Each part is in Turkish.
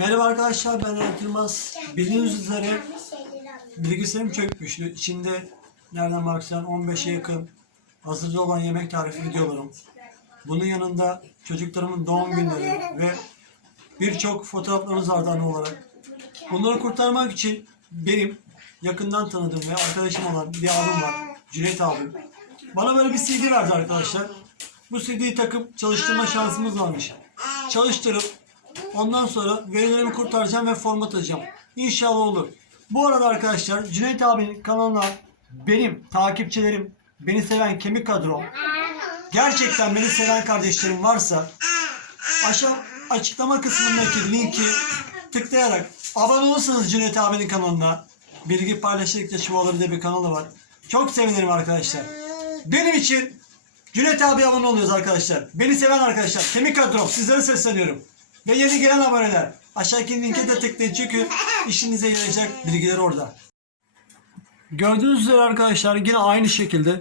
Merhaba arkadaşlar ben Ertuğrul Yılmaz. Bildiğiniz üzere bilgisayarım çökmüştü. İçinde nereden baksan 15'e yakın hazırda olan yemek tarifi videolarım. Bunun yanında çocuklarımın doğum günleri ve birçok fotoğraflarımız vardı olarak. Bunları kurtarmak için benim yakından tanıdığım ve arkadaşım olan bir abim var. Cüneyt abim. Bana böyle bir CD verdi arkadaşlar. Bu CD'yi takıp çalıştırma şansımız varmış. Çalıştırıp ondan sonra verilerimi kurtaracağım ve format atacağım. İnşallah olur. Bu arada arkadaşlar Cüneyt abinin kanalına benim takipçilerim, beni seven kemik kadrom, gerçekten beni seven kardeşlerim varsa aşağı açıklama kısmındaki linki tıklayarak abone olursanız Cüneyt abinin kanalına bilgi paylaştıkça çoğalır bir kanalı var. Çok sevinirim arkadaşlar. Benim için Cüneyt abi abone oluyoruz arkadaşlar. Beni seven arkadaşlar. Kemik kadrom sizlere sesleniyorum. Ve yeni gelen aboneler. Aşağıdaki linke de tıklayın çünkü işinize yarayacak bilgiler orada. Gördüğünüz üzere arkadaşlar yine aynı şekilde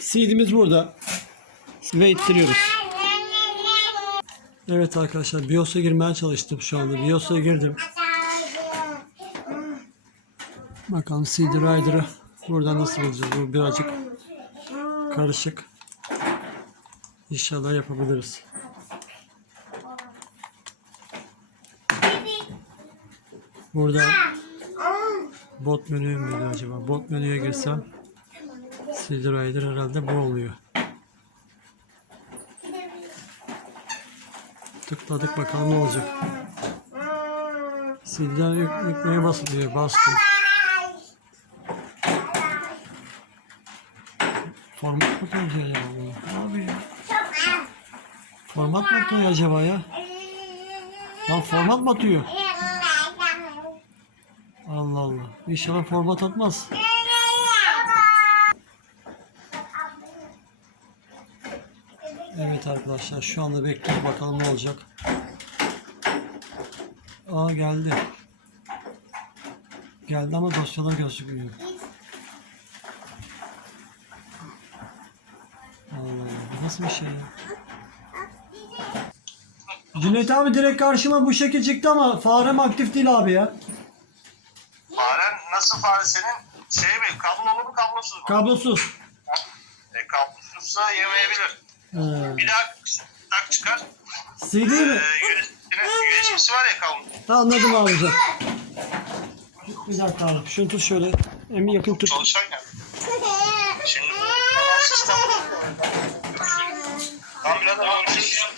CD'miz burada ve ittiriyoruz. Evet arkadaşlar BIOS'a girmeye çalıştım şu anda. BIOS'a girdim. Bakalım CD Rider'ı burada nasıl bulacağız? Bu birazcık karışık. İnşallah yapabiliriz. Burada bot menü müydü acaba? Bot menüye girsem Rider herhalde bu oluyor. Tıkladık bakalım ne olacak. CD'den yük, yüklemeye basılıyor. Bastım. Format mı acaba bu? Abi ya. Format mı atıyor acaba ya? Lan format mı atıyor? Allah Allah. İnşallah format atmaz. Evet arkadaşlar şu anda bekliyoruz bakalım ne olacak. Aa geldi. Geldi ama dosyada gözükmüyor. Allah Allah nasıl bir şey ya? Cüneyt abi direkt karşıma bu şekil çıktı ama farem aktif değil abi ya. Nasıl senin? Şey mi? Kablolu mu kablosuz mu? Kablosuz. E, kablosuzsa yemeyebilir. Ee, Bir daha tak çıkar. CD mi? USB'nin USB'si var ya kablo. Ha, anladım abicim. Bir dakika abi. Şunu tut şöyle. En yakın tut. Çalışan ya. Şimdi bu sistem. Tam biraz daha ölçüyoruz.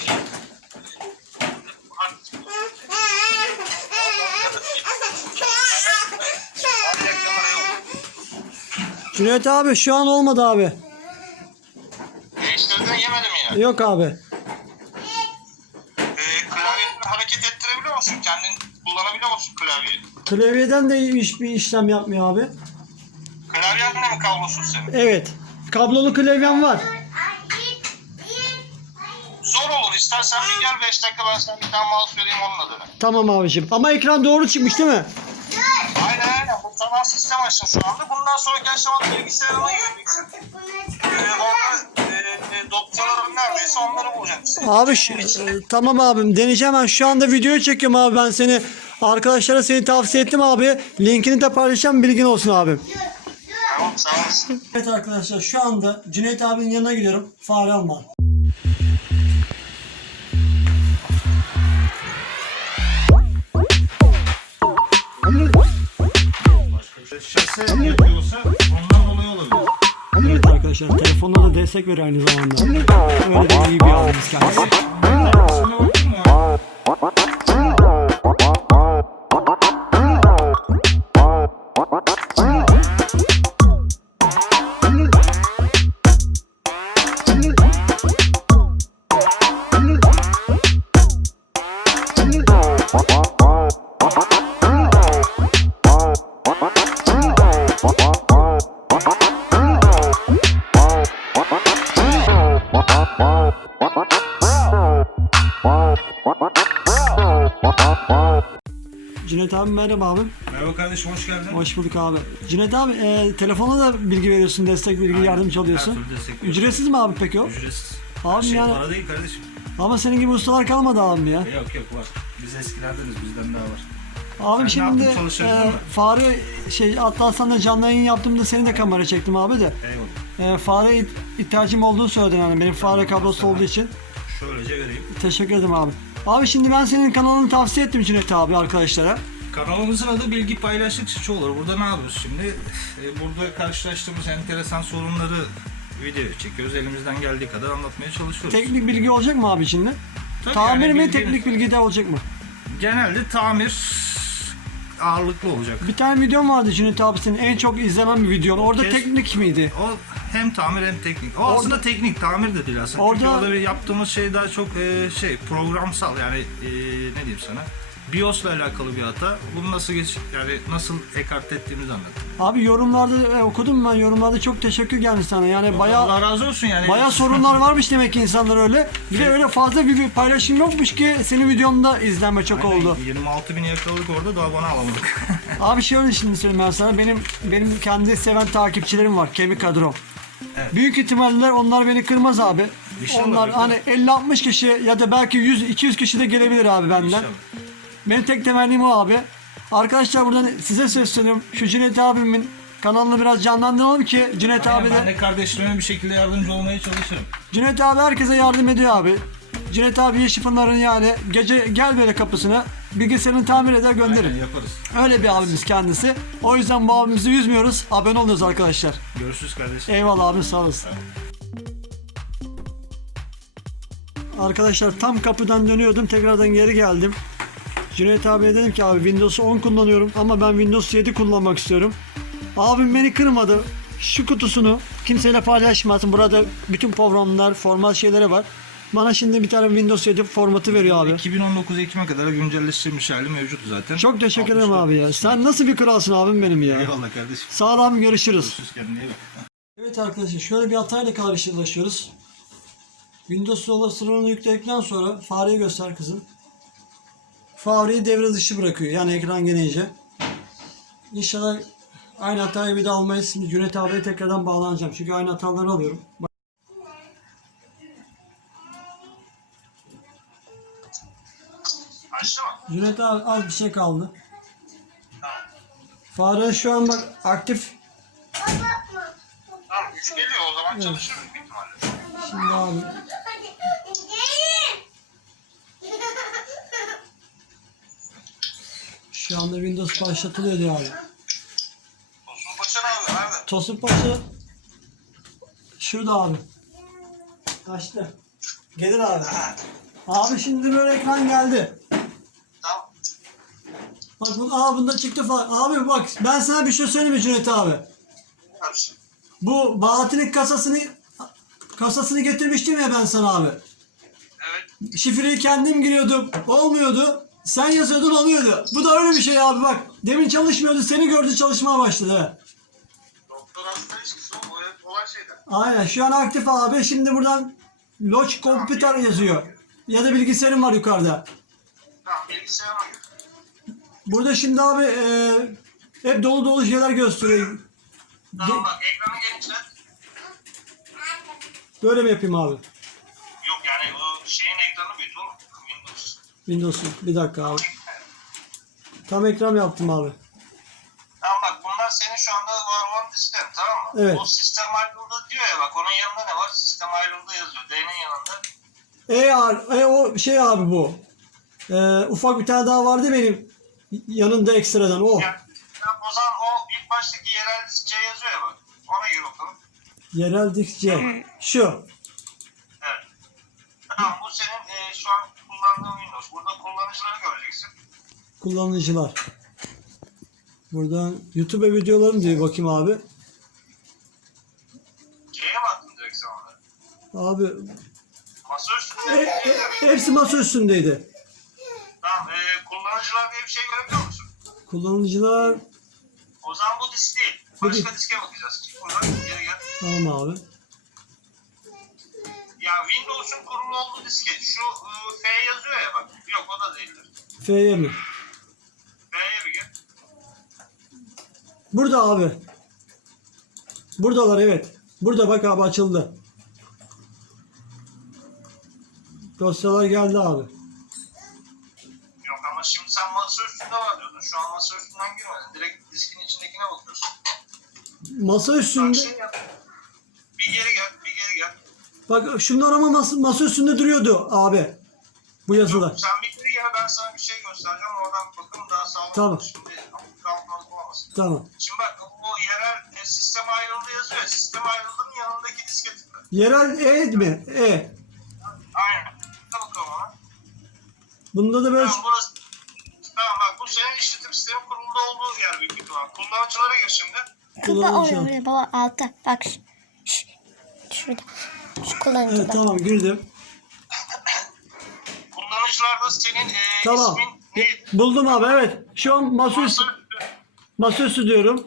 Abi akşamları yok. Cüneyt abi şu an olmadı abi. Değiştirdin yemedim yine. Yok abi. E, klavyeni hareket ettirebiliyor musun? Kendin kullanabiliyor musun klavyeyi? Klavyeden de hiçbir işlem yapmıyor abi. Klavyen de mi kablosuz senin? Evet. Kablolu klavyem var. Zor olur. İstersen bir gel 5 dakika ben sana bir tane mouse vereyim onunla döne. Tamam abicim. Ama ekran doğru çıkmış değil mi? Sanal sistem açtım şu anda. Bundan sonraki aşamada bilgisayarına yükleyeceksin. Ee, orada e, e, neredeyse onları bulacaksın. Abi şu- e, tamam abim deneyeceğim ben. Şu anda videoyu çekiyorum abi ben seni. Arkadaşlara seni tavsiye ettim abi. Linkini de paylaşacağım bilgin olsun abim. Tamam sağ olasın. Evet arkadaşlar şu anda Cüneyt abinin yanına gidiyorum. Fare alma. Şase yapıyorsa ondan dolayı olabilir. Evet arkadaşlar telefonda da destek veriyor aynı zamanda. Öyle de iyi bir abimiz kendisi. Kardeşim hoş geldin. Hoş bulduk abi. Cüneyt abi e, telefona da bilgi veriyorsun, destek bilgi yardımcı oluyorsun. her destek. Ücretsiz mi abi peki o? Ücretsiz. Abi Şey yani para değil kardeşim. ama senin gibi ustalar kalmadı abim ya. Yok yok var. Biz eskilerdeniz bizden daha var. Abi ne şimdi e, fare şey Atlasan'da canlı yayın yaptığımda seni de kamera çektim abi de. Eyvallah. E, fare ihtiyacım olduğunu söyledin yani benim fare kablosu olduğu için. Şöylece vereyim. Teşekkür ederim abi. Abi şimdi ben senin kanalını tavsiye ettim Cüneyt abi arkadaşlara. Kanalımızın adı Bilgi Paylaştıkça olur. Burada ne yapıyoruz şimdi? Ee, Burada karşılaştığımız enteresan sorunları video çekiyoruz. Elimizden geldiği kadar anlatmaya çalışıyoruz. Teknik bilgi olacak mı abi şimdi? Tabii Tamir yani mi teknik bilgi de olacak mı? Genelde tamir ağırlıklı olacak. Bir tane videom vardı Cüneyt abi senin en çok izlenen bir videon. Orada Kes- teknik miydi? O hem tamir hem teknik. O aslında teknik, tamir de değil aslında. Çünkü Orada- orada bir yaptığımız şey daha çok e, şey programsal yani e, ne diyeyim sana. BIOS'la alakalı bir hata. Bunu nasıl geç yani nasıl ekart ettiğimizi anlattım. Abi yorumlarda e, okudum ben yorumlarda çok teşekkür gelmiş sana. Yani bayağı Allah razı olsun yani. bayağı sorunlar varmış demek ki insanlar öyle. Bir de öyle fazla bir bir paylaşım yokmuş ki senin videonda izlenme çok oldu. 26 bin yakaladık orada da abone alamadık. Abi şöyle şimdi söyleyeyim ben sana. Benim benim kendi seven takipçilerim var. Kemik kadrom. Büyük ihtimaller onlar beni kırmaz abi. İnşallah onlar hani 50-60 kişi ya da belki 100-200 kişi de gelebilir abi benden. İnşallah. Benim tek temennim o abi. Arkadaşlar buradan size sesleniyorum. Şu Cüneyt abimin kanalını biraz canlandıralım ki Cüneyt Aynen, abi ben de de kardeşlerime bir şekilde yardımcı olmaya çalışırım. Cüneyt abi herkese yardım ediyor abi. Cüneyt abi Yeşilpınar'ın yani gece gel böyle kapısına bilgisayarını tamir eder gönderir. Aynen, yaparız. Öyle bir abimiz kendisi. O yüzden bu abimizi üzmüyoruz. Abone oluyoruz arkadaşlar. Görüşürüz kardeşim. Eyvallah abi sağ olasın. Arkadaşlar tam kapıdan dönüyordum. Tekrardan geri geldim. Cüneyt abiye dedim ki abi Windows 10 kullanıyorum ama ben Windows 7 kullanmak istiyorum. Abim beni kırmadı. Şu kutusunu kimseyle paylaşmasın. Burada bütün programlar, format şeyleri var. Bana şimdi bir tane Windows 7 formatı veriyor abi. 2019 Ekim'e kadar güncelleştirilmiş hali mevcut zaten. Çok teşekkür ederim 64. abi ya. Sen nasıl bir kralsın abim benim ya. Eyvallah kardeşim. Sağ ol abi görüşürüz. Görüşürüz kendine iyi bak. Evet arkadaşlar şöyle bir hatayla karşılaşıyoruz. Windows olasılığını yükledikten sonra fareyi göster kızım. Fareyi devre dışı bırakıyor yani ekran gelince. İnşallah aynı hatayı bir daha almayız. Şimdi Cüneyt abiye tekrardan bağlanacağım. Çünkü aynı hataları alıyorum. Cüneyt abi az bir şey kaldı. Fare şu an bak aktif. Tamam 3 geliyor o zaman çalışır büyük ihtimalle. Şimdi abi şu anda Windows başlatılıyor diyor abi. Olsun Paşa abi nerede? Tosun Paşa şurada abi. Kaçtı. Gelir abi. Abi şimdi böyle ekran geldi. Tamam. Bak bu, aa bunda çıktı falan. Abi bak ben sana bir şey söyleyeyim mi Cüneyt abi? Karşı. Bu Bahattin'in kasasını kasasını getirmiştim ya ben sana abi. Evet. Şifreyi kendim giriyordum. Olmuyordu. Sen yazıyordun oluyordu. Bu da öyle bir şey abi bak. Demin çalışmıyordu. Seni gördü çalışmaya başladı. Doktor hasta ilişkisi o. O hep olan şeyler. Aynen şu an aktif abi. Şimdi buradan Lodge Computer yazıyor. Ya da bilgisayarım var yukarıda. Tamam bilgisayarıma gir. Burada şimdi abi e, hep dolu dolu şeyler gösteriyor. Tamam bak ekranı gelince. Böyle mi yapayım abi? Yok yani o şeyin ekranı büyüt oğlum. Windows. Windows'un. Bir dakika abi. Tam ekran yaptım abi. Tamam bak bunlar senin şu anda var olan disklerin tamam mı? Evet. O sistem ayrıldı diyor ya bak onun yanında ne var? Sistem ayrıldı yazıyor. D'nin yanında. E, ar- e o şey abi bu. E, ufak bir tane daha vardı benim yanında ekstradan o. Ya, o zaman o ilk baştaki yerel disk C yazıyor ya bak. Ona gir bakalım. Yerel disk C. Şu. Evet. Tamam bu senin e, şu an kullandığın. Burada kullanıcıları göreceksin. Kullanıcılar. Buradan YouTube videolarım diye bakayım abi. C'ye baktın direkt sen orada. Abi Masa e, üstünde. e, hepsi masa üstündeydi. Tamam e, kullanıcılar diye bir şey görebiliyor musun? Kullanıcılar O zaman bu disk değil. Başka diske bakacağız. Çık buradan geri gel. tamam abi. Windows'un kurulu olduğu diske şu e, F yazıyor ya bak. Yok o da değildir. F'ye mi? F'ye bir gir. Burada abi. Buradalar evet. Burada bak abi açıldı. Dosyalar geldi abi. Yok ama şimdi sen masa üstünde var diyordun. Şu an masa üstünden girmedin. Direkt diskin içindekine bakıyorsun. Masa Bak üstünde. yap. Bir geri gel, bir geri gel. Bak şunlar ama masa, masa üstünde duruyordu abi. Bu yazılar. Sen bir geri gel, ben sana bir şey göstereceğim. Oradan bakın daha sağlam. Tamam. Şimdi kalkmaz bulamazsın. Tamam. Şimdi bak bu yerel e, sistem ayrıldı yazıyor. Sistem ayrıldığının yanındaki diske tıkla. Yerel E mi? E. Aynen. Bakalım ona. Bunda da böyle Tamam burası. Tamam bak bu senin işletim sistemin kurulda olduğu yer büyük ihtimal. Kullanıcılara gir şimdi. Kullanıcı. oraya oraya baba altta. Bak. Ş- ş- şurada. Kullanıcıda. Evet tamam girdim. Kullanıcılarda senin e, Tamam. ismin ne? Buldum abi evet. Şu an masaüstü, Masa- masaüstü diyorum.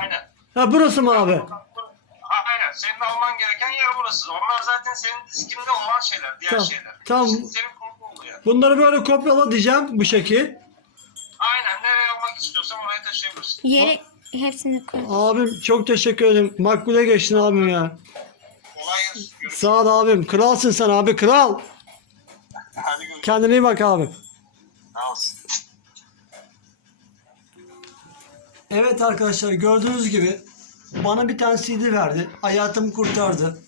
Aynen. Ha burası mı abi? Aynen. Senin alman gereken yer burası. Onlar zaten senin diskinde olan şeyler, diğer Tamam. şeyler. Tamam. Senin kurulu oluyor. Bunları böyle kopyala diyeceğim bu şekil. Aynen. Nereye almak istiyorsan oraya taşıyabilirsin. Yere hepsini koy. Abim çok teşekkür ederim. Makbule geçtin abim ya. Sağ ol abim. Kralsın sen abi kral. Hadi görüşürüz. Kendine iyi bak. Sağ olasın. Evet arkadaşlar gördüğünüz gibi bana bir tane CD verdi. Hayatımı kurtardı.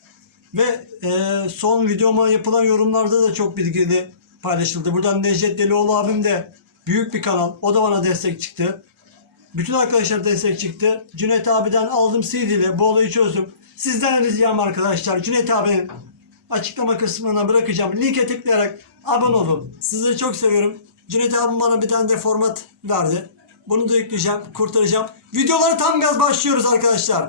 Ve e, son videoma yapılan yorumlarda da çok bilgili paylaşıldı. Buradan Necdet Delioğlu abim de büyük bir kanal. O da bana destek çıktı. Bütün arkadaşlar destek çıktı. Cüneyt abiden aldım CD ile bu olayı çözdüm. Sizden ricam arkadaşlar Cüneyt abinin açıklama kısmına bırakacağım. Linke tıklayarak abone olun. Sizleri çok seviyorum. Cüneyt abim bana bir tane de format verdi. Bunu da yükleyeceğim, kurtaracağım. Videoları tam gaz başlıyoruz arkadaşlar.